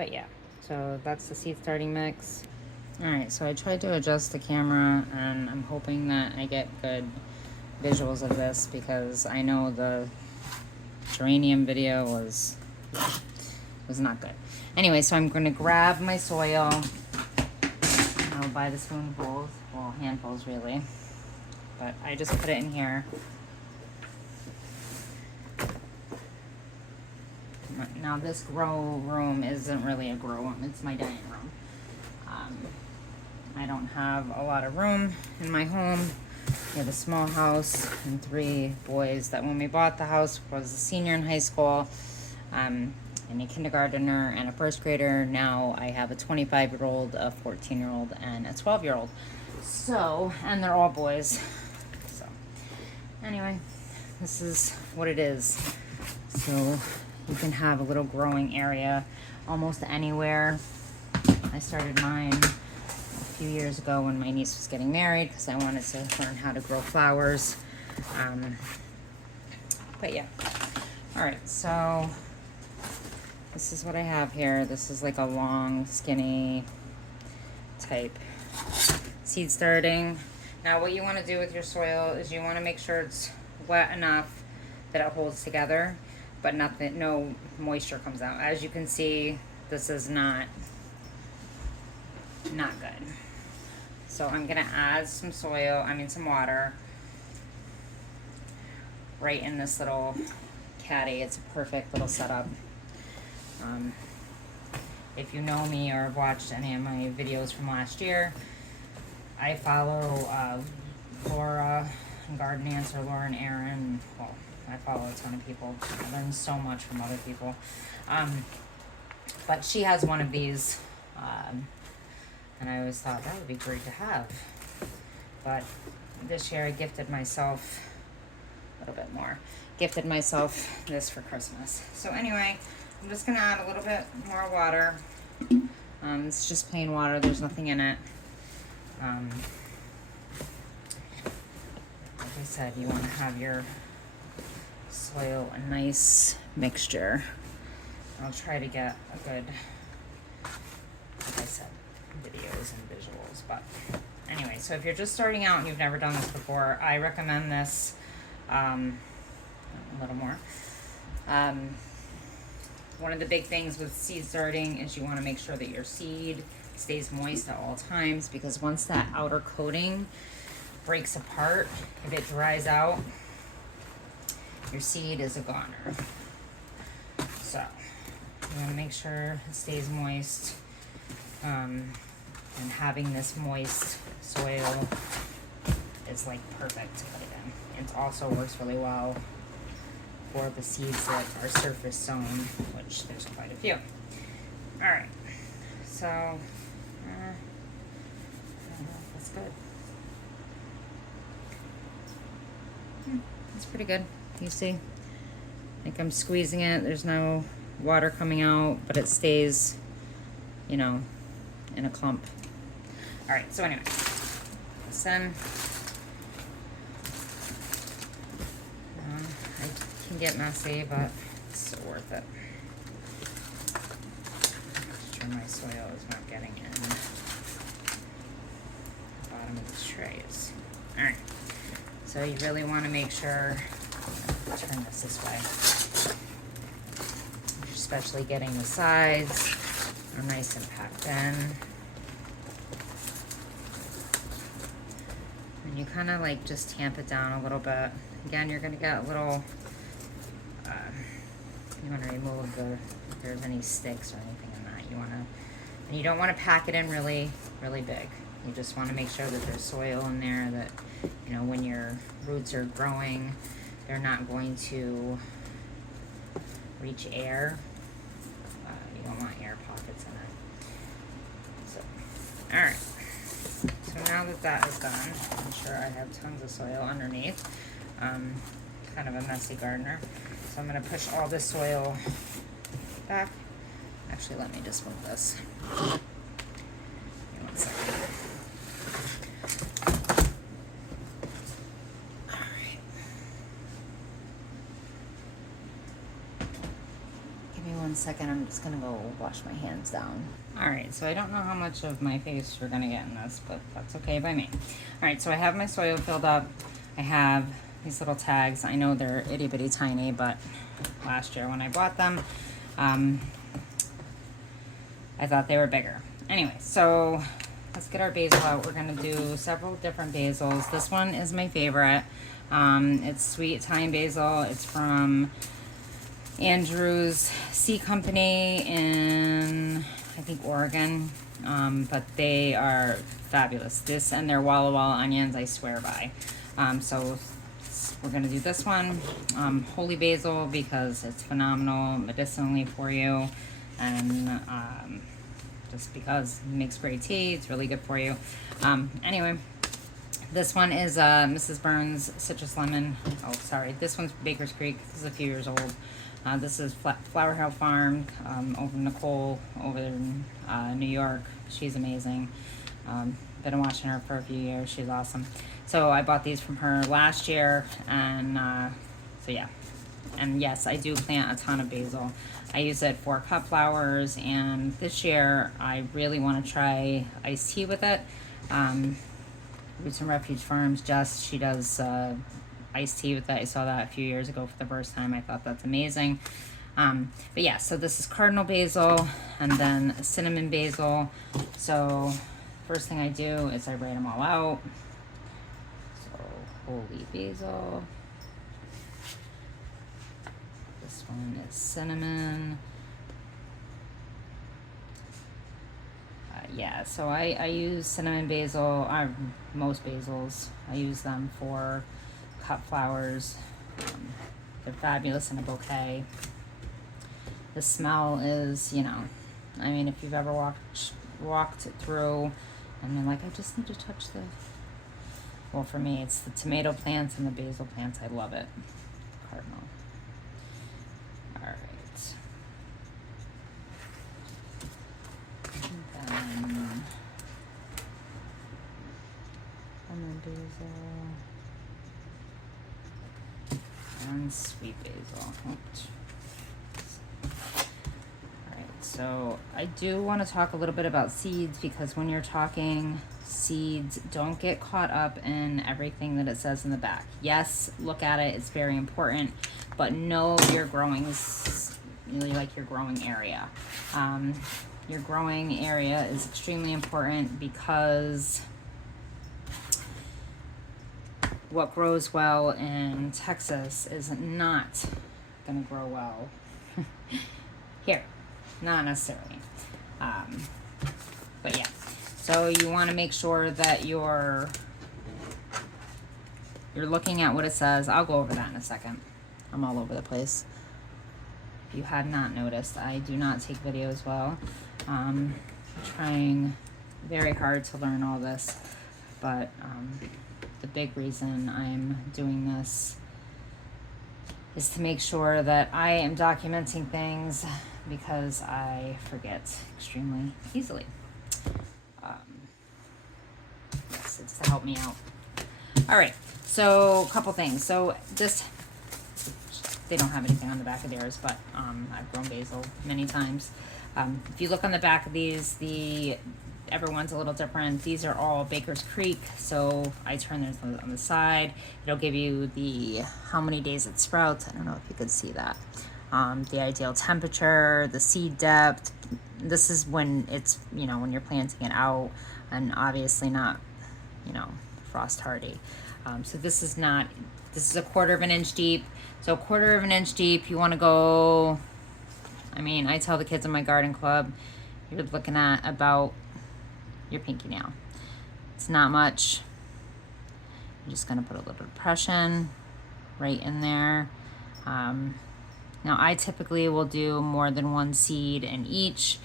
But yeah, so that's the seed starting mix. Alright, so I tried to adjust the camera, and I'm hoping that I get good visuals of this, because I know the geranium video was not good. Anyway, so I'm going to grab my soil. I'll buy the spoonfuls, well, handfuls really, but I just put it in here. Now this grow room isn't really a grow room, it's my dining room. I don't have a lot of room in my home. We have a small house and 3 boys that when we bought the house was a senior in high school, and a kindergartner and a first grader. Now I have a 25-year-old, a 14-year-old, and a 12-year-old. So, and they're all boys. So, anyway, this is what it is. So, you can have a little growing area almost anywhere. I started mine a few years ago when my niece was getting married because I wanted to learn how to grow flowers. But yeah. Alright, so this is what I have here. This is like a long, skinny type seed starting. Now what you want to do with your soil is you want to make sure it's wet enough that it holds together, but no moisture comes out. As you can see, this is not good. So I'm gonna add some some water right in this little caddy. It's a perfect little setup. If you know me or have watched any of my videos from last year, I follow Laura and Garden Answer, Laura and Aaron. Well, I follow a ton of people. I learn so much from other people. But she has one of these, and I always thought that would be great to have. But this year I gifted myself a little bit more. Gifted myself this for Christmas. So anyway, I'm just gonna add a little bit more water. It's just plain water, there's nothing in it. Like I said, you want to have your soil a nice mixture. I'll try to get a good, like I said, videos and visuals. But anyway, so if you're just starting out and you've never done this before, I recommend this. A little more. One of the big things with seed starting is you want to make sure that your seed stays moist at all times, because once that outer coating breaks apart, if it dries out, your seed is a goner. So you want to make sure it stays moist, and having this moist soil is like perfect to put it in. It also works really well for the seeds that are surface sown, which there's quite a few. Alright, so that's good. That's pretty good. You see? Like I'm squeezing it, there's no water coming out, but it stays, you know, in a clump. Alright, so anyway, then I can get messy, but it's so worth it. Make sure my soil is not getting in the bottom of the trays. Alright, so you really want to make sure, turn this way, especially getting the sides are nice and packed in. And you kind of like just tamp it down a little bit. Again, you're going to get a little, you want to remove if there's any sticks or anything in that. And you don't want to pack it in really, really big. You just want to make sure that there's soil in there that, you know, when your roots are growing, they're not going to reach air. You don't want air pockets in it. So, alright. So now that that is done, I'm sure I have tons of soil underneath. Kind of a messy gardener. So I'm going to push all this soil back. Actually, let me just move this. Give me 1 second. Alright. Give me 1 second. I'm just gonna go wash my hands down. All right, so I don't know how much of my face you're gonna get in this, but that's okay by me. All right, so I have my soil filled up. I have these little tags. I know they're itty bitty tiny, but last year when I bought them, I thought they were bigger. Anyway, so let's get our basil out. We're gonna do several different basils. This one is my favorite. It's sweet thyme basil. It's from Andrew's Sea Company in, I think, Oregon. But they are fabulous. This and their Walla Walla onions, I swear by. So we're gonna do this one. Holy basil, because it's phenomenal medicinally for you. And just because it makes great tea, it's really good for you. Anyway, this one is Mrs. Burns Citrus Lemon. Oh, sorry, this one's Baker's Creek. This is a few years old. This is Flower Hill Farm, over Nicole, over in New York. She's amazing. Been watching her for a few years. She's awesome. So I bought these from her last year, and so yeah. And yes, I do plant a ton of basil. I use it for cut flowers, and this year I really want to try iced tea with it. Roots and Refuge Farms, she does iced tea with that. I saw that a few years ago for the first time. I thought that's amazing. But yeah, so this is cardinal basil and then cinnamon basil. So first thing I do is I write them all out. So holy basil. This one is cinnamon. Yeah, so I use cinnamon basil, most basils. I use them for cut flowers. They're fabulous in a bouquet. The smell is, you know, I mean, if you've ever walked through and you're like, I just need to touch the, well, for me, it's the tomato plants and the basil plants. I love it. Cardinal. All right. And then basil and sweet basil. Oops. All right, so I do want to talk a little bit about seeds, because when you're talking seeds, don't get caught up in everything that it says in the back. Yes, look at it, it's very important, but know your growing, like your growing area. Your growing area is extremely important, because what grows well in Texas is not going to grow well here. Not necessarily. But yeah, so you want to make sure that you're looking at what it says. I'll go over that in a second. I'm all over the place. If you had not noticed, I do not take videos well. I'm trying very hard to learn all this, but the big reason I'm doing this is to make sure that I am documenting things, because I forget extremely easily. Yes, it's to help me out. All right, so a couple things. So this, they don't have anything on the back of theirs, but I've grown basil many times. If you look on the back of these, everyone's a little different. These are all Baker's Creek, so I turn this on the side. It'll give you the how many days it sprouts. I don't know if you could see that. The ideal temperature, the seed depth. This is when it's, you know, when you're planting it out, and obviously not, you know, frost hardy. So this is not, this is a 1/4 inch deep. So 1/4 inch deep, you want to go, I mean, I tell the kids in my garden club, you're looking at about your pinky nail. It's not much. I'm just gonna put a little depression right in there. Now I typically will do more than one seed in each,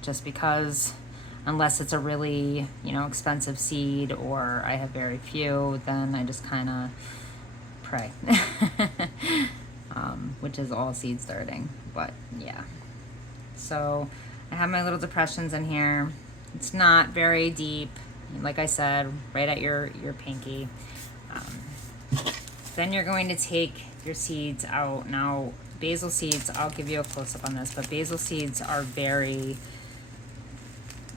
just because, unless it's a really, you know, expensive seed or I have very few, then I just kind of pray. Which is all seed starting, but yeah. So I have my little depressions in here. It's not very deep, like I said, right at your pinky. Then you're going to take your seeds out. Now, basil seeds, I'll give you a close-up on this, but basil seeds are very,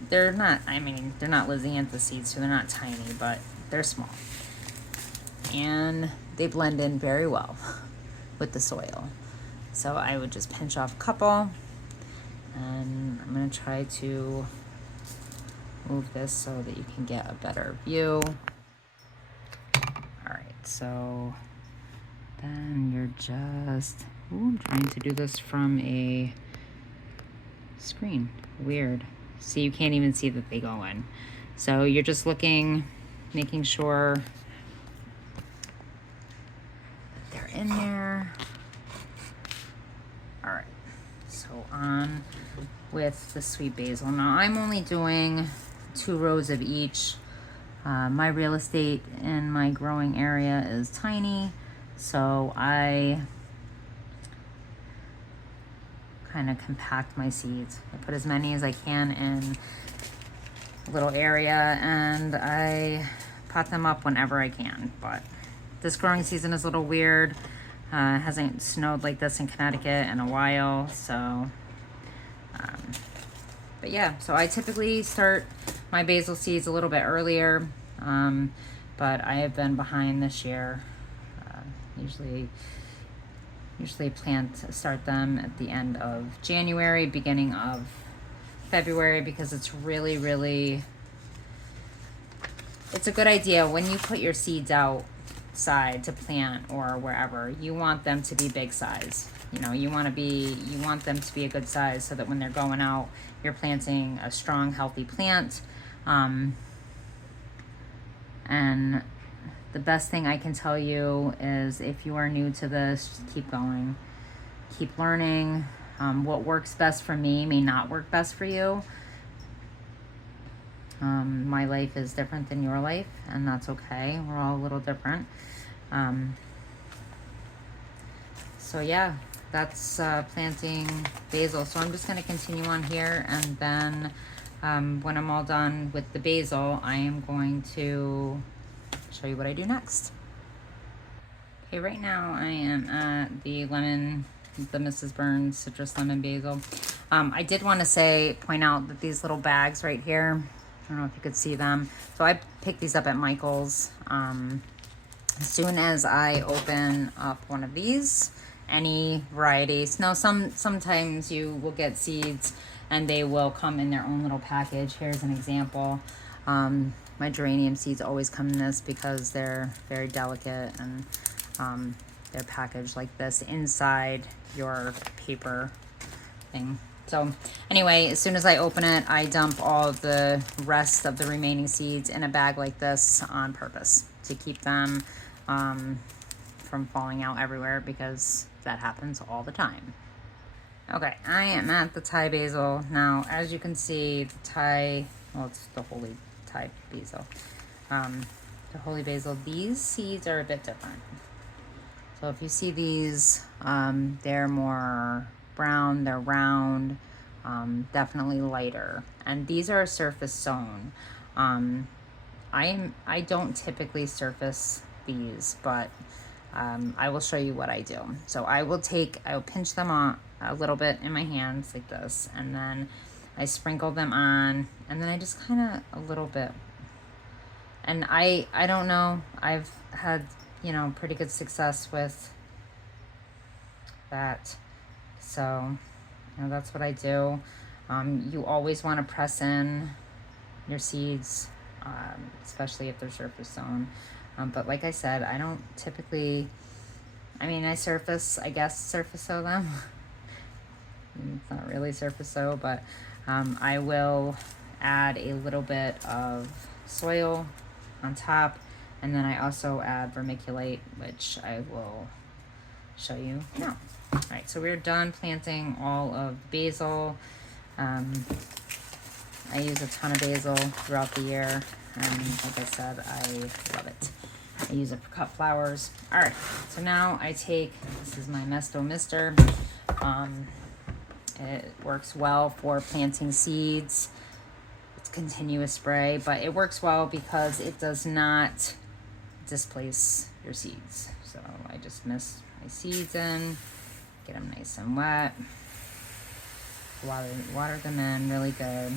they're not, I mean, they're not Lisiantha seeds, so they're not tiny, but they're small. And they blend in very well with the soil. So I would just pinch off a couple, and I'm gonna try to move this so that you can get a better view. All right, so then you're just, ooh, I'm trying to do this from a screen. Weird. See, you can't even see that they go in. So you're just looking, making sure that they're in there. All right, so on with the sweet basil. Now I'm only doing 2 rows of each. My real estate in my growing area is tiny, so I kind of compact my seeds. I put as many as I can in a little area, and I pot them up whenever I can. But this growing season is a little weird. It hasn't snowed like this in Connecticut in a while, so but yeah, so I typically start my basil seeds a little bit earlier, but I have been behind this year. Usually start them at the end of January, beginning of February, because it's really, it's a good idea when you put your seeds outside to plant or wherever, you want them to be big size. You know, you want them to be a good size so that when they're going out, you're planting a strong, healthy plant. And the best thing I can tell you is, if you are new to this, just keep going, keep learning. What works best for me may not work best for you. My life is different than your life, and that's okay. We're all a little different. So yeah, that's planting basil. So I'm just going to continue on here, and then when I'm all done with the basil, I am going to show you what I do next. Okay, right now I am at the Mrs. Burns citrus lemon basil. I did want to point out that these little bags right here, I don't know if you could see them. So I picked these up at Michael's. As soon as I open up one of these, any varieties. Now sometimes you will get seeds and they will come in their own little package. Here's an example. My geranium seeds always come in this because they're very delicate, and they're packaged like this inside your paper thing. So anyway, as soon as I open it, I dump all the rest of the remaining seeds in a bag like this on purpose to keep them from falling out everywhere, because that happens all the time. Okay, I am at the Thai basil. Now, as you can see, the Thai, well, it's the holy Thai basil. The holy basil, these seeds are a bit different. So if you see these, they're more brown, they're round, definitely lighter. And these are surface sown. I don't typically surface these, but I will show you what I do. So I'll pinch them on a little bit in my hands like this, and then I sprinkle them on, and then I just kind of a little bit. And I don't know, I've had, pretty good success with that. So, that's what I do. You always want to press in your seeds, especially if they're surface sown. But like I said, I don't typically, I surface sow them. It's not really surface sow, but I will add a little bit of soil on top, and then I also add vermiculite, which I will show you now. All right, so we're done planting all of basil. I use a ton of basil throughout the year, and like I said, I love it. I use it for cut flowers. All right, so now this is my Mesto Mister. It works well for planting seeds. It's continuous spray, but it works well because it does not displace your seeds. So I just mix my seeds in, Get them nice and wet. Water them in really good.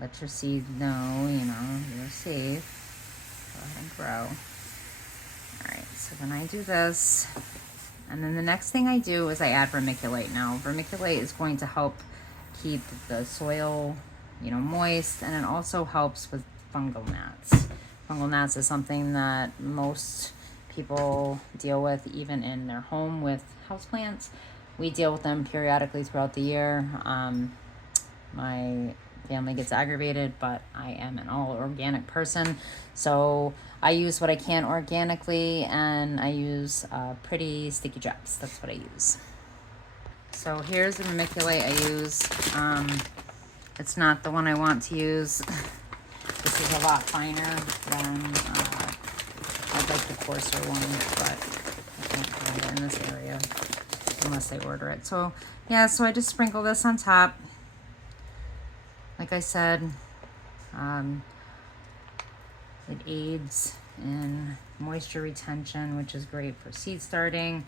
Let your seed know, you're safe. Go ahead and grow. All right, so then I do this. And then the next thing I do is I add vermiculite. Now, vermiculite is going to help keep the soil, moist, and it also helps with fungal gnats. Fungal gnats is something that most people deal with even in their home with houseplants. We deal with them periodically throughout the year. My family gets aggravated, but I am an all organic person. So I use what I can organically, and I use pretty sticky drops. That's what I use. So here's the vermiculite I use. It's not the one I want to use. This is a lot finer than I'd like the coarser one, but I can't find it in this area unless I order it. So yeah, so I just sprinkle this on top. Like I said, it aids in moisture retention, which is great for seed starting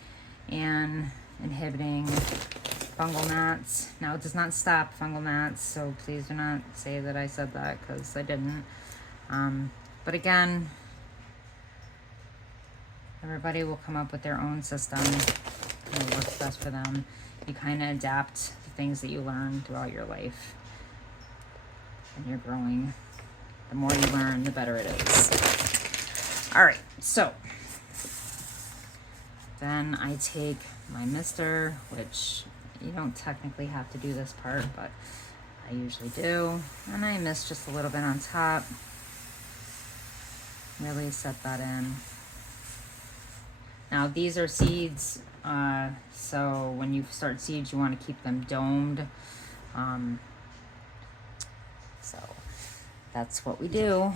and inhibiting fungal gnats. Now, it does not stop fungal gnats, so please do not say that I said that, because I didn't. But again, everybody will come up with their own system that works best for them. You kind of adapt the things that you learn throughout your life. And you're growing. The more you learn, the better it is. All right, so then I take my mister, which you don't technically have to do this part, but I usually do. And I mist just a little bit on top. Really set that in. Now, these are seeds, so when you start seeds, you want to keep them domed. So that's what we do.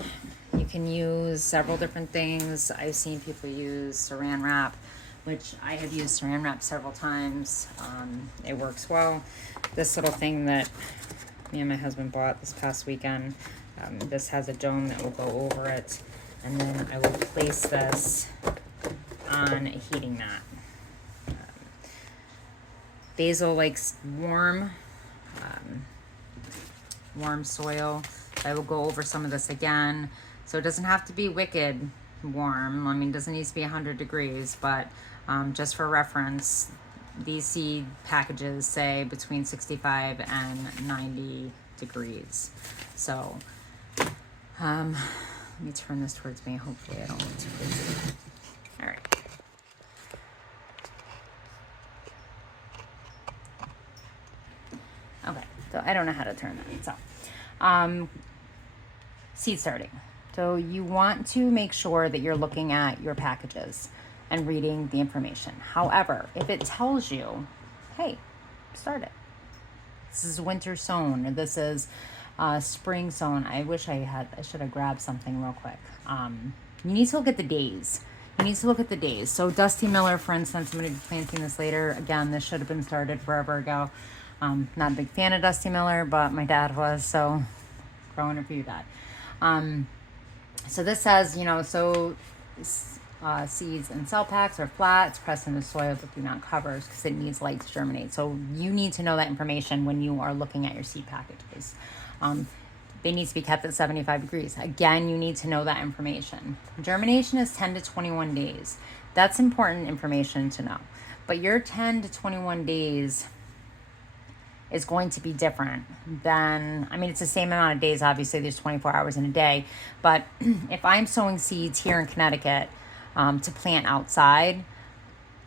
You can use several different things. I've seen people use saran wrap, which I have used saran wrap several times. It works well. This little thing that me and my husband bought this past weekend, this has a dome that will go over it, and then I will place this on a heating mat. Basil likes warm soil. I will go over some of this again. So it doesn't have to be wicked warm. I mean, it doesn't need to be 100 degrees, but just for reference, these seed packages say between 65 and 90 degrees. So let me turn this towards me. Hopefully I don't look too crazy. All right. Okay, so I don't know how to turn that. So, seed starting. So you want to make sure that you're looking at your packages and reading the information. However, if it tells you, hey, start it. This is winter sown, or this is spring sown. I should have grabbed something real quick. You need to look at the days. So Dusty Miller, for instance, I'm going to be planting this later. Again, this should have been started forever ago. Not a big fan of Dusty Miller, but my dad was, so growing up for you, Dad. So this says, seeds in cell packs or flats, pressed in the soil but do not cover, because it needs light to germinate. So you need to know that information when you are looking at your seed packages. They need to be kept at 75 degrees. Again, you need to know that information. Germination is 10 to 21 days. That's important information to know. But your 10 to 21 days is going to be different than, it's the same amount of days. Obviously, there's 24 hours in a day. But if I'm sowing seeds here in Connecticut to plant outside,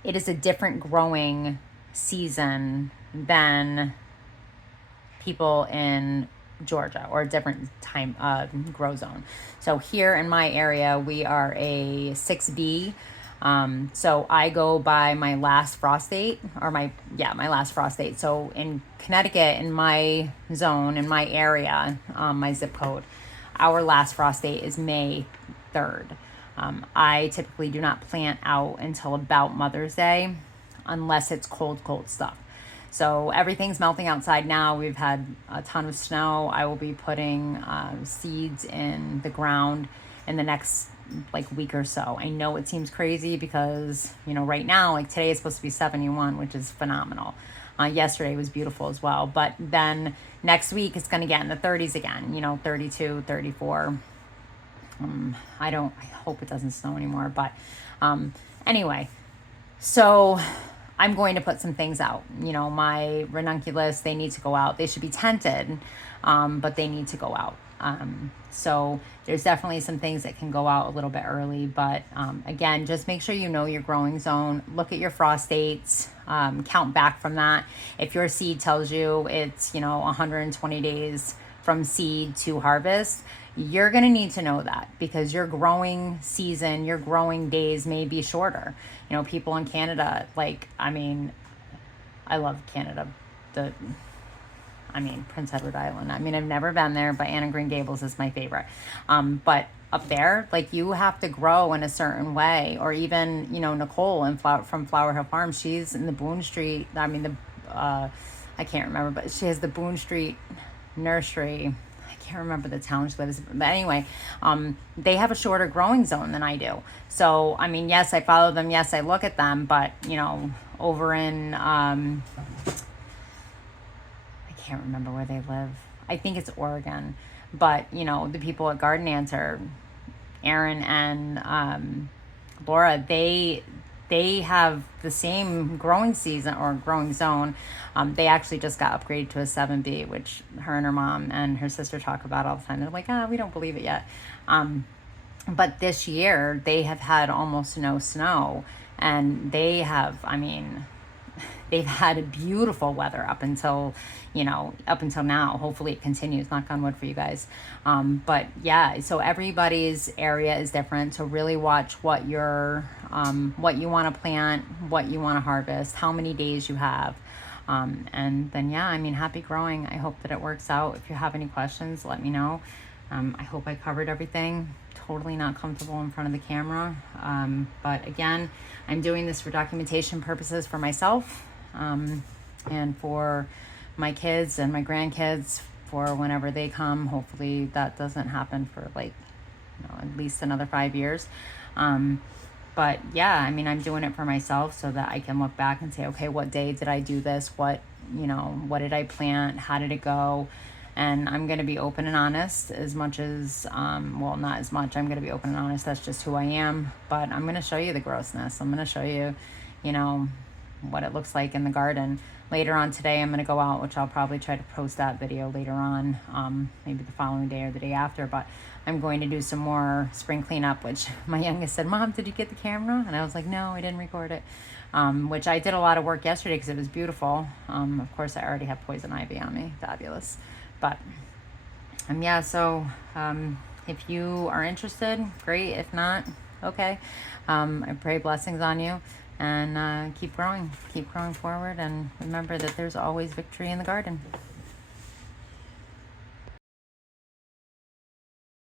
it is a different growing season than people in Georgia, or a different time grow zone. So here in my area, we are a 6B. So I go by my last frost date, or my last frost date. So in Connecticut, in my zone, in my area, my zip code, our last frost date is May 3rd. I typically do not plant out until about Mother's Day, unless it's cold stuff. So everything's melting outside now. We've had a ton of snow. I will be putting seeds in the ground in the next like week or so. I know it seems crazy because, you know, right now, like today is supposed to be 71, which is phenomenal. Yesterday was beautiful as well. But then next week it's going to get in the 30s again, you know, 32, 34. I hope it doesn't snow anymore. But anyway, so I'm going to put some things out. You know, my ranunculus, they need to go out. They should be tented, but they need to go out. So there's definitely some things that can go out a little bit early, but again, just make sure you know your growing zone. Look at your frost dates, count back from that. If your seed tells you it's, you know, 120 days from seed to harvest, you're going to need to know that because your growing season, your growing days may be shorter. You know, people in Canada, like, I mean, I love Canada. Prince Edward Island. I mean, I've never been there, but Anne of Green Gables is my favorite. But up there, like, you have to grow in a certain way. Or even, you know, Nicole from Flower Hill Farm, she's in the Boone Street. I can't remember, but she has the Boone Street Nursery. I can't remember the town she lives in. But anyway, they have a shorter growing zone than I do. So, I mean, yes, I follow them. Yes, I look at them. But, you know, over in... can't remember where they live. I think it's Oregon. But, you know, the people at Garden Answer, Aaron and Laura, they have the same growing season or growing zone. They actually just got upgraded to a 7B, which her and her mom and her sister talk about all the time. They're like, we don't believe it yet. But this year, they have had almost no snow. And they have, they've had beautiful weather up until now. Hopefully it continues, knock on wood for you guys. But yeah, so everybody's area is different. So really watch what you want to plant, what you want to harvest, how many days you have. And then, yeah, happy growing. I hope that it works out. If you have any questions, let me know. I hope I covered everything. Totally not comfortable in front of the camera. But again, I'm doing this for documentation purposes for myself, and for my kids and my grandkids for whenever they come. Hopefully that doesn't happen for at least another 5 years. But yeah, I'm doing it for myself so that I can look back and say, okay, what day did I do this? What did I plant? How did it go? And I'm going to be open and honest as much as, not as much. I'm going to be open and honest. That's just who I am. But I'm going to show you the grossness. I'm going to show you, what it looks like in the garden. Later on today, I'm going to go out, which I'll probably try to post that video later on, maybe the following day or the day after. But I'm going to do some more spring cleanup, which my youngest said, Mom, did you get the camera? And I was like, no, I didn't record it. Which I did a lot of work yesterday because it was beautiful. Of course, I already have poison ivy on me. Fabulous. But if you are interested, great. If not, okay. I pray blessings on you, and keep growing forward, and remember that there's always victory in the garden.